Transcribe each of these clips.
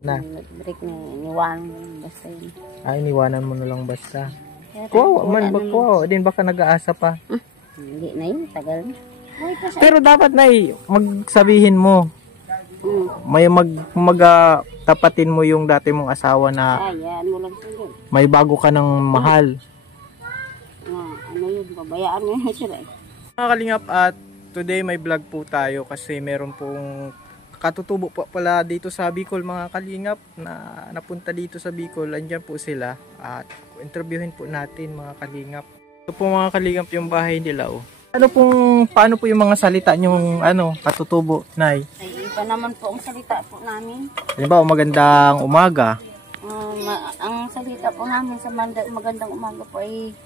Na? Nag-break na, iniwanan mo lang basta yun. Ay, iniwanan mo na lang basta. Kaya Kuwawa wala man, naman. kuwawa din baka nag-aasa pa. Hindi na yun, tagal na. Ay, Pero dapat na magsabihin mo. Mm. May tapatin mo yung dati mong asawa na Ayan mo lang sila. may bago ka ng mahal. Ano yun, babayaan mo yun sila. Mga kalingap, at today may vlog po tayo kasi meron pong katutubo po pala dito sa Bicol, mga kalingap, na napunta dito sa Bicol. Andyan po sila at interviewin po natin, mga kalingap. Ito po, mga kalingap, yung bahay nila. Oh. Paano po yung mga salita nyong katutubo, Nay? Ay, iba naman po ang salita po namin. Halimbawa, magandang umaga. Ang salita po namin sa magandang umaga po ay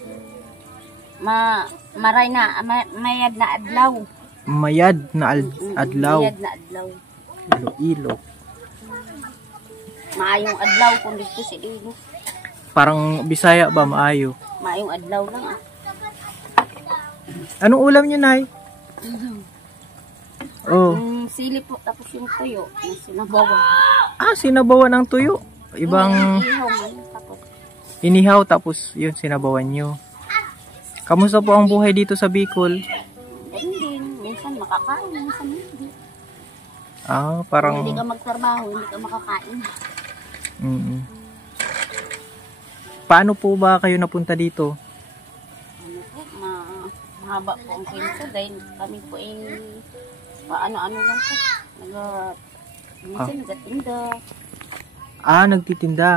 mayad na adlaw. Mayad na adlaw. Mayad na adlaw. Ilo-ilo. Maayong adlaw kung dito si Ilo. Parang Bisaya ba, maayo? Maayong adlaw lang ah. Anong ulam nyo, Nay? Oh. Yung sili po, tapos yung tuyo, yung sinabawan. Sinabawan ng tuyo. Ibang Ihaw man, tapos. inihaw tapos yun sinabawan nyo. Kamusta po ang buhay dito sa Bicol? Ganun din, minsan makakain, minsan hindi. Parang Kung hindi ka magtrabaho, hindi ka makakain. Paano po ba kayo napunta dito? Ano po, mahaba po ang kwento dahil kami po ay paano-ano lang po. Minsan nagatinda. Nagtitinda.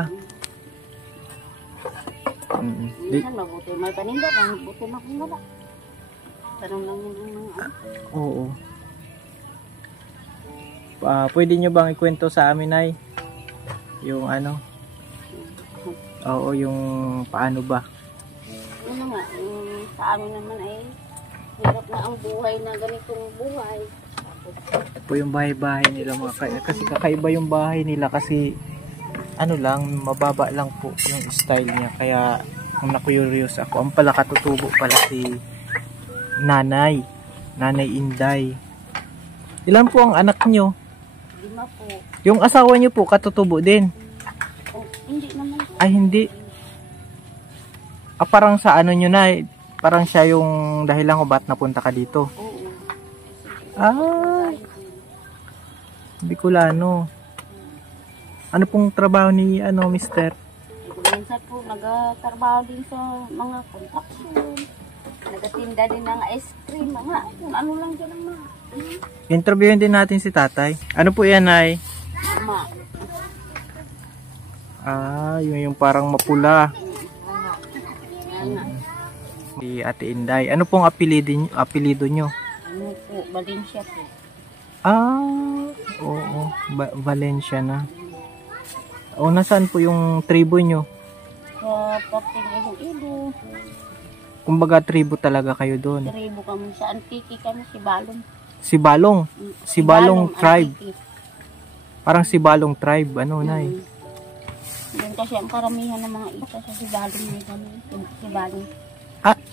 Minsan mabuti may paninda, mabuti makingala. Tanong lang yun ang mga Oo. Pwede nyo bang ikwento sa amin, Nay? Yung Oo, yung paano ba? Ano nga, sa amin naman ay hirap na ang buhay na ganitong buhay. Ito po yung bahay-bahay nila, kasi kakaiba yung bahay nila kasi mababa lang po yung style niya, kaya na-curious ako. Ang pala katutubo pala si Nanay Inday. Ilan po ang anak nyo? 5 po. Yung asawa nyo po katutubo din? Hindi naman po. Ay, hindi. Parang sa nyo na, parang siya yung dahilan kung ba't napunta ka dito. Oo. Bicolano. Ano pong trabaho ni mister? Minsan po nagtatrabaho din sa mga construction. Nagatinda din ng ice cream. Kung ano lang dyan ang mga. Interviewin din natin si tatay. Ano po yan, Nay? Ama. Yung parang mapula. Ano Si Ate Inday. Ano pong apelido nyo? po, Valencia po. Oo. Valencia na. Nasaan po yung tribo nyo? Sa Pating Iloilo. Kumbaga tribo talaga kayo doon. Tribo kami sa Antique kami, si Balong. Si Balong tribe. Antique. Parang si Balong tribe. Nay? Doon kasi ang karamihan ng mga ita sa si Balong may kami. Si Balong.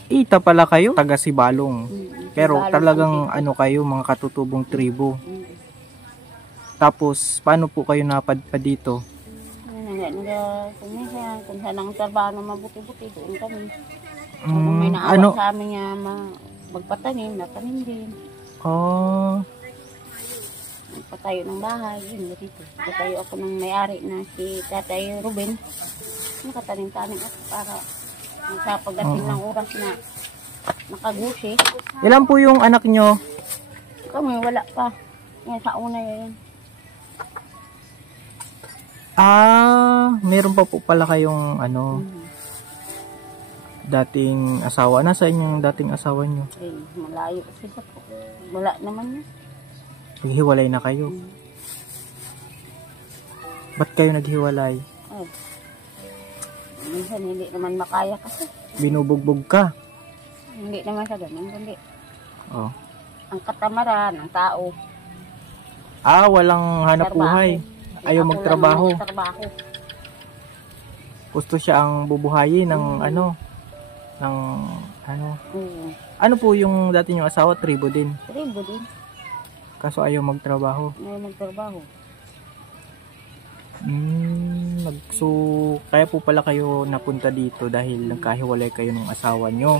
Ita pala kayo? Taga si Balong. Pero Balong talagang Antique. kayo, mga katutubong tribo. Mm. Tapos, paano po kayo napadpa dito? Kung saan ang trabaho na mabuti-buti, doon kami. Kung may naawa sa amin nga magpatanim, natanim din. Magpatayo ng bahay, yun dito. Patayo ako ng may-ari na si Tatay Ruben. Nakatanim-tanim ako para sa pagdating ng oras na nakagusi. Ilan po yung anak nyo? Kami, wala pa. Yan, sa una yan. Meron pa po pala kayong dating asawa. Nasaan yung dating asawa nyo? Malayo kasi po. Wala naman yun. Naghiwalay na kayo? Ba't kayo naghiwalay? Minsan hindi naman makaya kasi. Binubugbog ka? Hindi naman sa ganun, kundi ang katamaran ng tao. Walang hanap buhay. Ayaw magtrabaho. Gusto siya ang bubuhayin ng Ano po yung dati yung asawa? Tribo din? Tribo din. Kaso ayaw magtrabaho. Ayaw magtrabaho. So, kaya po pala kayo napunta dito dahil nagkahiwalay kayo ng asawa nyo.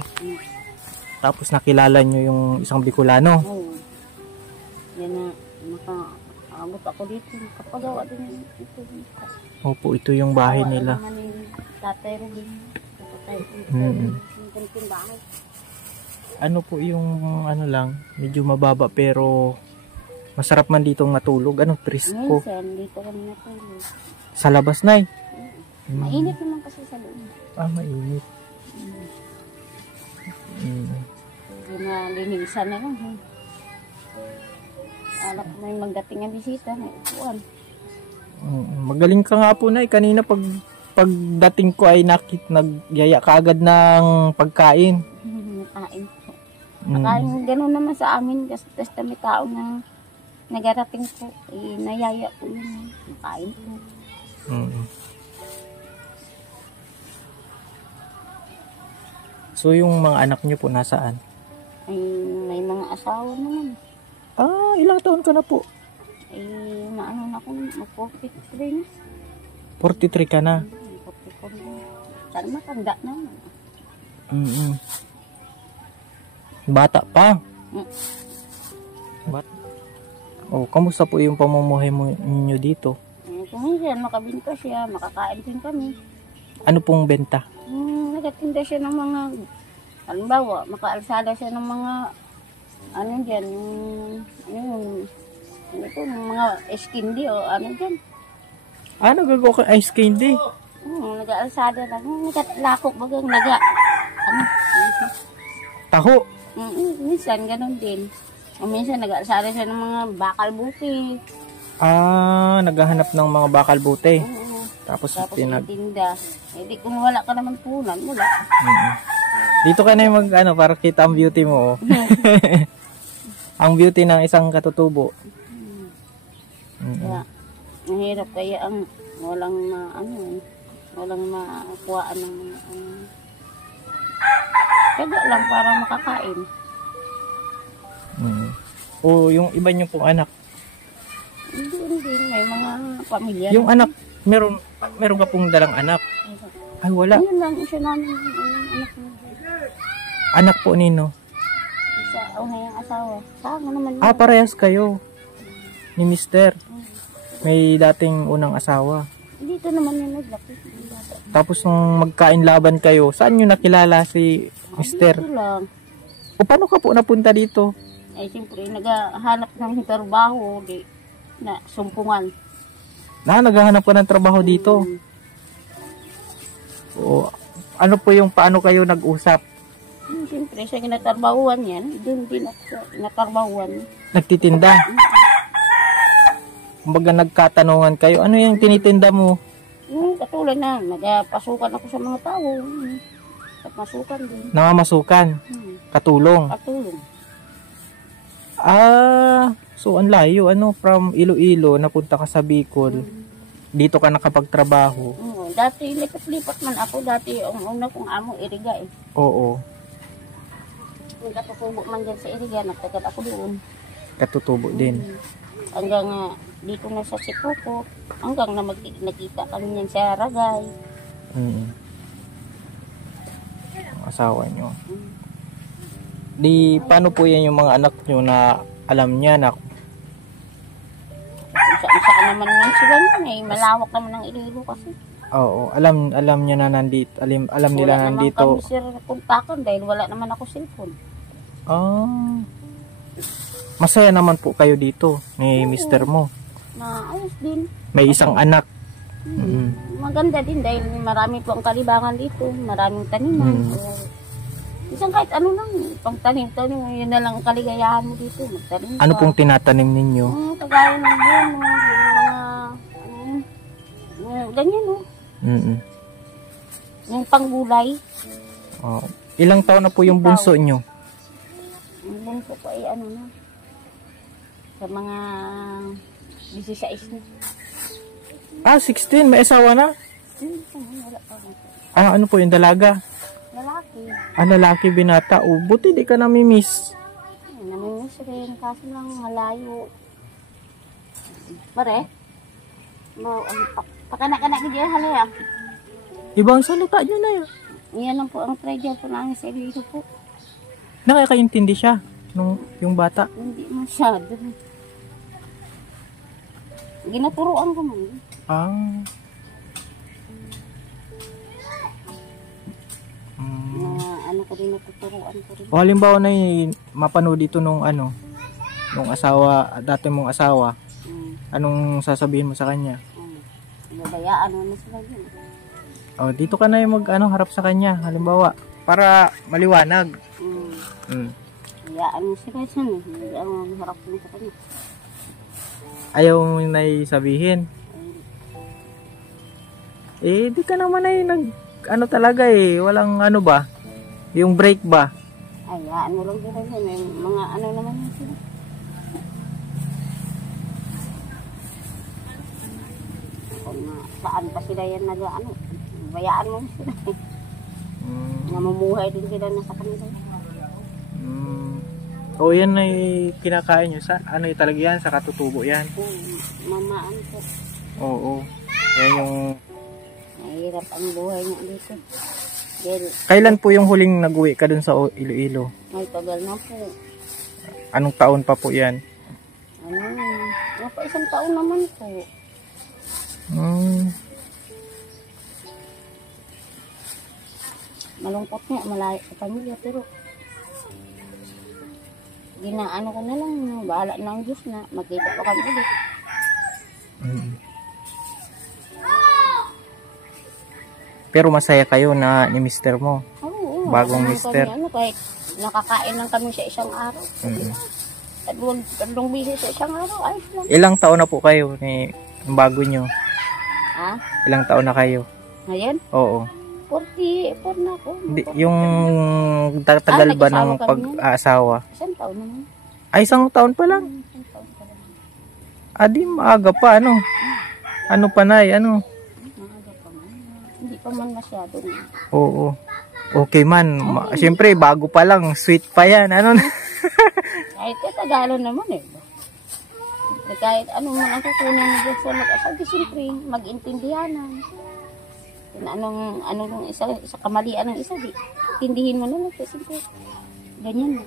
Tapos nakilala nyo yung isang Bicolano. Oo. Yan na, makaabot ako dito. Kapagawa din ito. Opo, ito yung bahay nila. Naman ni Tatay Rubin. Tatay Mm. yung bahay. Ano po yung ano lang, medyo mababa pero masarap man ditong matulog. Ano, presko. Minsan, dito kami natulog. Sa labas na eh. Mainit naman kasi sa loob. Mainit. Yung na linisan na lang. Alap may magdating ang bisita. May upuan. Magaling ka nga po na kanina pagdating ko ay nagyaya ka agad ng pagkain. Nakain po. Nakain gano'n naman sa amin kasi basta may tao na nagarating po. Nayaya po yun. Nakain po. So yung mga anak nyo po nasaan? Ay, may mga asawa naman. Ilang taon ka na po? Naano na ako, mag-43 na. 43 ka na? 44 na. Sana matanda na. Bata pa? Kamusta po yung pamumuhay niyo dito? Kung minsan makabinta siya, makakain din kami. Ano pong benta? Nagatinda siya ng mga, halimbawa, makaalsada siya ng mga, ano dyan, mga eskindi o ano dyan. Nagagawa ka ice candy? Nag-aalsada na, nagatlako bagang Taho? Minsan, ganun din. O minsan, nag-aalsada siya ng mga bakal buti. Naghahanap ng mga bakal buti. Tapos tinda. Hindi, kung wala ka naman punan, wala. Dito ka na yung para kita ang beauty mo. Ang beauty ng isang katutubo. Kaya, mahirap kaya ang walang makuhaan ng kaya lang para makakain. Yung iba nyo pong anak? Hindi, may mga pamilya. Yung anak, meron ka pong dalang anak? Ay, wala. Yun lang, isa namin anak mo. Anak po nino? Isa, yung asawa. Sama naman. Parehas kayo. Ni Mister. May dating unang asawa. Dito naman yung naglaki. Tapos nung magkain laban kayo, saan nyo nakilala si Mister? Dito lang. Paano ka po napunta dito? Siyempre, naghahanap ng trabaho na sumpungan. Naghahanap ka ng trabaho dito? Ano po yung paano kayo nag-usap? Siyempre, sa ginatarbahuan yan, doon din ako sa ginatarbahuan. Nagtitinda? Kumbaga nagkatanungan kayo, ano yung tinitinda mo? Katulad na, nagpasukan ako sa mga tao. Masukan din. Namamasukan? Katulong? Katulong. So ang layo, from Iloilo, napunta ka sa Bicol. Dito ka nakapagtrabaho. Dati, lipat-lipat man ako. Dati, ang una kong amo, Iriga eh. Oo. Kung katutubo man dyan sa Iriga, nagtagal ako doon. Katutubo din. Hanggang dito na sa Sipuko, hanggang na nakita kami niyan sa Ragay. Ang asawa nyo. Paano po yan yung mga anak nyo na alam niya na kung saan naman lang sila nun malawak naman ang Iloilo kasi. Oo, alam niya na nandito, alam nila wala nandito. Wala naman kami sir kontakan dahil wala naman ako cellphone. Masaya naman po kayo dito ni Mister mo. Ayos din. May isang anak. Maganda din dahil marami po ang kalibangan dito, maraming taniman. Isang kahit ano lang, pang tanim-tanim, yun na lang ang kaligayahan mo dito. Magtanim Ano pong tinatanim ninyo? Kagaya ng buno, ganyan o. Yung panggulay. Ilang taon na po yung bunso nyo? Ang bunso ko ay sa mga 16 na. 16? May asawa na? Wala pa. Ano po yung dalaga? Lalaki. Lalaki binata. Buti di ka namimiss. Namimiss rin. Kaso lang malayo. Pare? Ang Pakanak-kanak ko dyan halaya. Ibang salita nyo na yun. Yan lang po ang trader po namin sa Iloilo po. Nakakaintindi siya nung yung bata. Hindi masyado. Ginaturuan ko man. Ah. Na ano ko rin natuturuan ko rin. O halimbawa na mapanood dito nung ano, nung asawa, dati mong asawa, anong sasabihin mo sa kanya? Babayaan mo na sila yun. O dito ka na yung harap sa kanya, halimbawa, para maliwanag. Bayaan mo sila yun. Hindi ang harap mo sa kanya. Ayaw mo na sabihin. Eh, di ka naman ay talaga walang ba, yung break ba? Hayaan mo lang sila yun. May mga ano naman yun sila. Kung saan pa sila yan bayaan mo sila. Namumuhay din sila na sa kanila. O yan ay kinakain nyo sa, talaga yan, sa katutubo yan. Mamaan po. Oo. Yan yung... Mahirap ang buhay niya dito. Dahil, kailan po yung huling nag-uwi ka dun sa Iloilo? may tagal na po. Anong taon pa po yan? Isang taon naman po. Malungkot nga, malayo sa pamilya, pero ginaano ko na lang, bahala ng Diyos na magkita pa kami ulit. Pero masaya kayo na ni mister mo? Oo. Bagong mister? Kahit nakakain lang kami sa isang araw. Tatlong bisis sa isang araw, ayos lang. Ilang taon na po kayo ni bago nyo? Ha? Ilang taon na kayo? Ngayon? Oo. 44 na ako. Yung tagal ba ng pag-aasawa? Isang taon naman. Ay, isang taon pa lang? Isang taon pa lang. Di maaga pa, ano? Ano pa na, ano? Maaga pa man. Hindi pa man masyado na. Oo. Okay man. Siyempre, bago pa lang. Sweet pa yan. Ano na? Kahit katagalan naman eh. Kahit ano man ang kukunin mo dyan sa mag-asabi, siyempre, mag-intindihanan. Kung anong isa kamalian ng isa, tindihin mo na lang. Kasi ganyan na.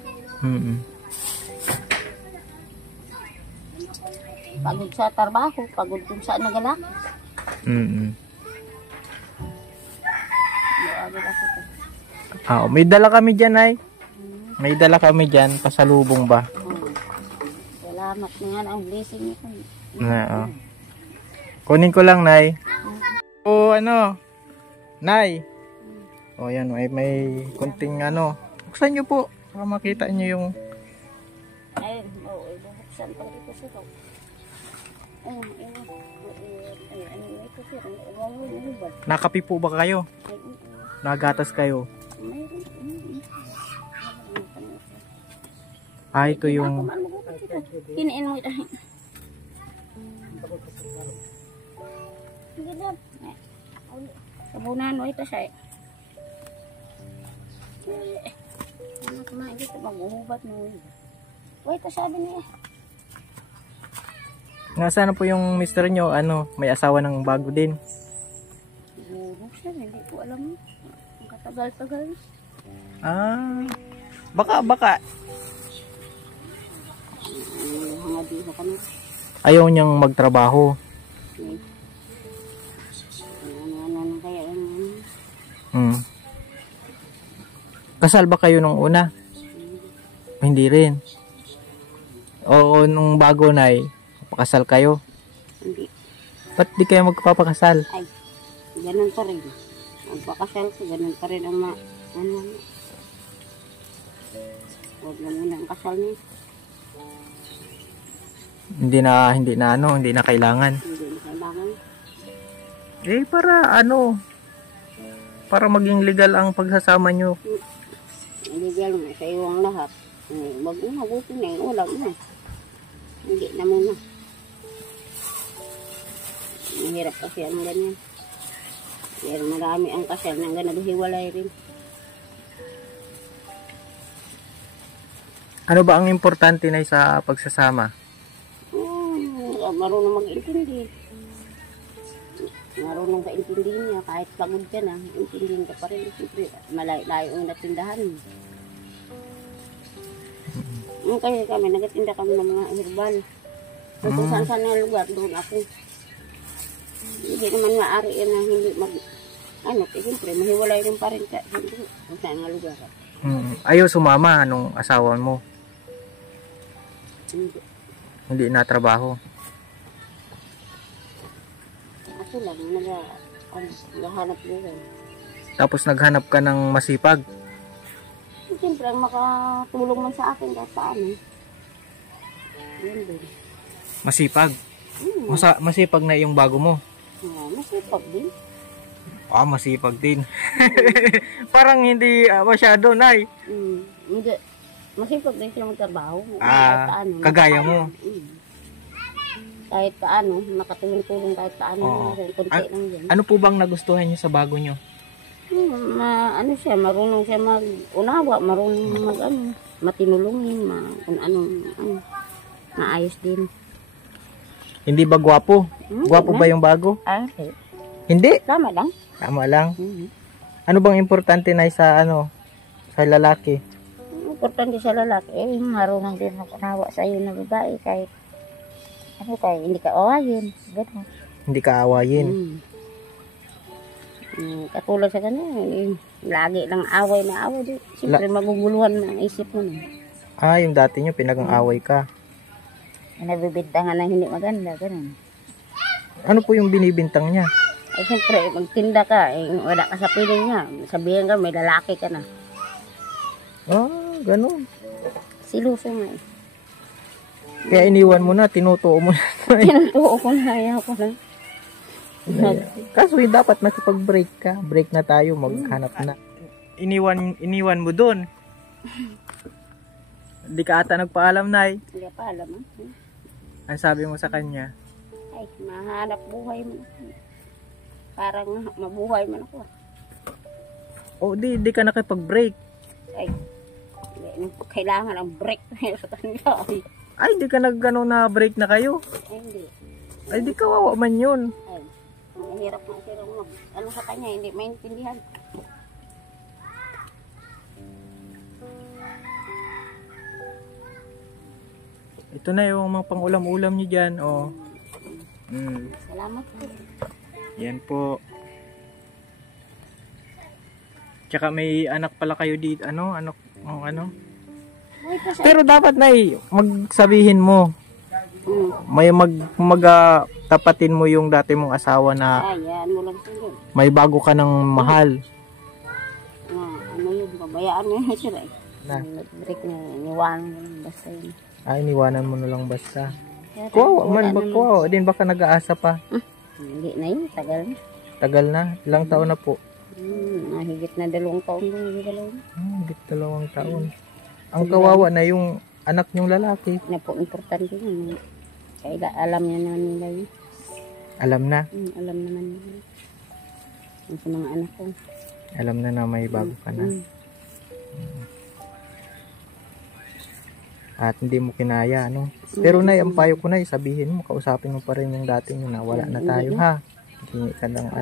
Pagod sa trabaho, pagod kung saan nagalak. May dala kami dyan, ay. May dala kami dyan, pasalubong ba? Salamat na nga ang blessing niyo. Kunin ko lang, Nay. Nay. Yan, may kunting buksan nyo po, para makita nyo yung... Ay, bubuksan pa dito sa ito. Nakapi po ba kayo? Nagatas kayo? Ito yung... Kiniin mo ito. Sabunan mo ito siya. Anak na ito, mag-uhubat mo. Wait, sabi niya. Nasaan po yung mister nyo? May asawa ng bago din? Siguro siya, hindi ko alam. Ang katagal-tagal. Baka. Hangadi na kami. Ayaw niyang magtrabaho. Ano kaya yan? Kasal ba kayo nung una? Hindi rin. O nung bago, Nay, pakasal kayo? Hindi. Ba't di kayo magpapakasal? Ay, ganun pa rin. Magpakasal ko, ganun pa rin ang huwag lang muna ang kasal niya. Hindi na kailangan. Hindi na kailangan. Para maging legal ang pagsasama nyo. Legal nga sa iyo ang lahat. Wag na, buti na yung ulag na. Hindi na muna. Mahirap kasi ang ganyan. Pero marami ang kasal ng ganun, hiwalay rin. Ano ba ang importante na sa pagsasama? Marunong mag-intindi. marunong ka intindihin niya, kahit pagod ka na, intindihin ka pa rin. Siyempre, malayo ang natindahan. Kasi kami, nagatinda kami ng mga herbal. Kung saan na lugar, doon ako. Hindi naman maaari yan na hindi siyempre, mahiwalay rin pa rin ka. Kung saan nga lugar. Ayaw sumama nung asawa mo? Hindi. Hindi na-trabaho? Ako lang, naghahanap buhay. Tapos naghanap ka ng masipag? Siyempre, ang makatulong man sa akin kahit paano. Yun din. Masipag? Masipag na yung bago mo? Masipag din. Masipag din. Parang hindi masyado, Nay. Hindi. Masipag din siya magtrabaho. Kagaya mo. Kahit paano, makatulong-tulong kahit paano. Kunti lang yan. Ano po bang nagustuhan niyo sa bago niyo? Marunong siya mag-unawa, marunong matinulungin, kung anong, maayos din. Hindi ba gwapo? Gwapo ba yung bago? Hindi? Tama lang. Tama lang. Ano bang importante na sa lalaki? Importante sa lalaki, marunong din mag-unawa sa iyo na babae, kahit hindi ka awayin. Ganun. Hindi ka awayin. Katulad sa kanya, lagi lang away na away. Siyempre, maguguluhan ang isip mo. Yung dati nyo, pinag-away ka. Nabibintangan na hindi maganda, ganun. Ano po yung binibintang niya? Siyempre, magtinda ka, wala ka sa piling niya. Sabihin ka, may lalaki ka na. Ganun. Siluso nga Kaya iniwan mo na, tinutuo mo na. Tinutuo ko na, ayaw ko na. Kaso dapat nakipag-break ka. Break na tayo, maghanap na. Iniwan mo doon. Hindi ka ata nagpaalam, Nay. Hindi pa alam. Ang sabi mo sa kanya? Ay, mahanap buhay mo. Parang mabuhay man ako. Di ka nakipag-break. Ay, kailangan ang break sa kanya. Ay, di ka na break na kayo. Ay, hindi. Ay, di kawawa man yun. Ay, mahirap na sila sa kanya, hindi maintindihan. Ito na yung mga pang-ulam-ulam nyo dyan, Salamat po. Yan po. Tsaka may anak pala kayo dito, anak. Pero dapat na magsabihin mo. May tapatin mo yung dati mong asawa na yan mo lang sila. may bago ka ng mahal. Babayaan mo yun sila break na, iniwanan mo lang basta yun. Iniwanan mo na lang basta. Kuwawa din baka nag-aasa pa. Hindi na yun, tagal na. Tagal na? Ilang taon na po? Higit na 2 taon na higit 2 taon. Ang kawawa na yung anak niyong lalaki. Na po, importante yun. Kaya alam niya naman nila yun. Alam na? Alam naman nila. Yung sa mga anak ko. Alam na may bago ka na. At hindi mo kinaya, Pero Nay, ang payo ko na, sabihin mo, kausapin mo pa rin yung dati nyo na wala na tayo, ha? Hingi ka ng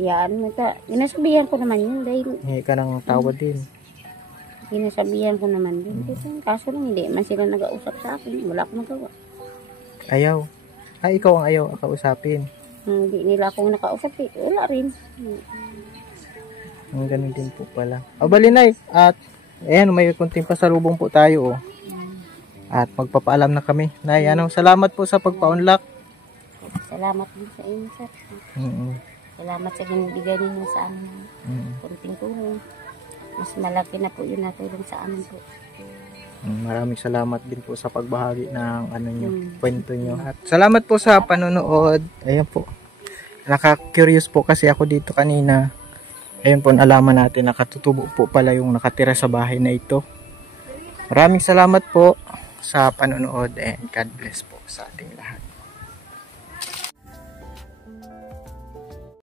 Yan mo ta. Inasabihan ko naman yun dahil hingi ka ng tawad din. Inasabihan ko naman din. Kaso lang hindi man sila nag-ausap sa akin. Wala akong magawa. Ayaw? Ikaw ang ayaw kausapin? Hindi nila akong nakausap Wala rin. Ang ganun din po pala. Bali Nay, at ayan, may kunting pasalubong po tayo, At magpapaalam na kami. Nay, salamat po sa pagpa-unlock. Salamat din sa inyo, sir. Salamat sa binibigay ninyo sa amin. Kunting tulong. Mas malaki na po yun na tulong sa amin po. Maraming salamat din po sa pagbahagi ng kwento nyo. At salamat po sa panonood. Ayan po. Naka-curious po kasi ako dito kanina. Ayun po, nalaman natin nakatutubo po pala yung nakatira sa bahay na ito. Maraming salamat po sa panonood and God bless po sa ating lahat.